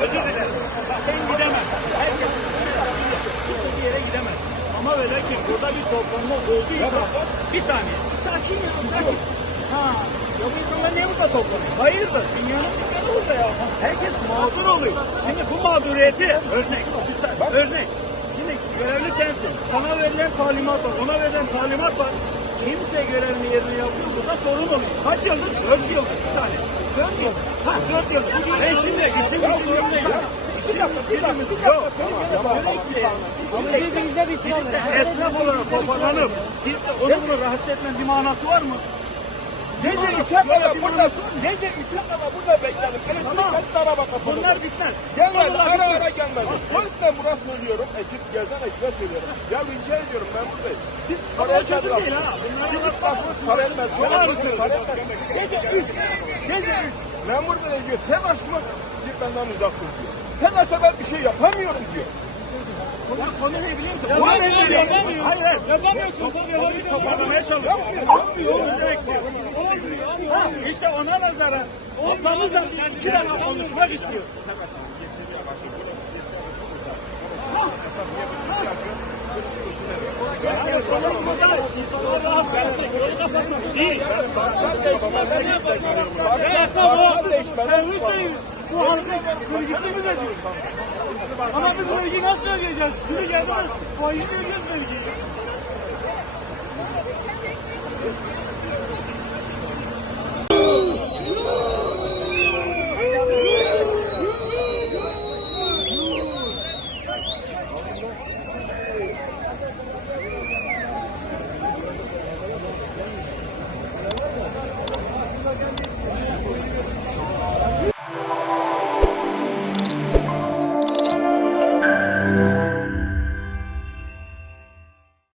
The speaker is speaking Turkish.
Özür dilerim. Ben gidemem. Herkes kimse bir yere gidemez. Ama ve lakin burada bir toplanma olduysa bir saniye. Bir sakin ya. Sakin. Ha. Ya bu insanlar niye burada toplanıyor? Hayırdır? Dünyanın dükkanı burada ya. Herkes mağdur oluyor. Şimdi bu mağduriyeti örnek. Şimdi görevli sensin. Sana verilen talimat var. Ona verilen talimat var. Kimse görevini yerine yapıyor. Burada sorun oluyor. Kaç yıldır? 4 yıldır. Bir saniye. 4 yıl. Ha 4 yıl. Ben şimdi işin bir sorun değil. İşimiz yok. Sürekli esnaf olarak toparlanıp onu bunu rahatsız etmenin bir manası var mı? Gece 3'e kadar burada bekledim. Elektrik araba kapalı. Bunlar bitmez. Gelmedi, ara gelmedi. O yüzden buna söylüyorum, gezen ekibe söylüyorum. Ya rica ediyorum, ben buradayım. Biz Para çözüm değil ha. Bizim başımız para etmez. Gece 3. Memur bey diyor, TEDAŞ mı? Git benden uzak dur diyor. TEDAŞ'a ben bir şey yapamıyorum diyor. Konu ne biliyor musun? Yapamıyor. Hayır. Yapamıyorsun. Toparlamaya çalışıyor. Yapmıyor. Ha, işte ona nazaran ablamızla 2 dakika konuşmak istiyoruz. Değil. Bu halkın vergisini biz ödüyoruz. Ama biz vergiyi nasıl ödeyeceğiz? Şimdi geldi mi? Faizle ödüyoruz vergiyi.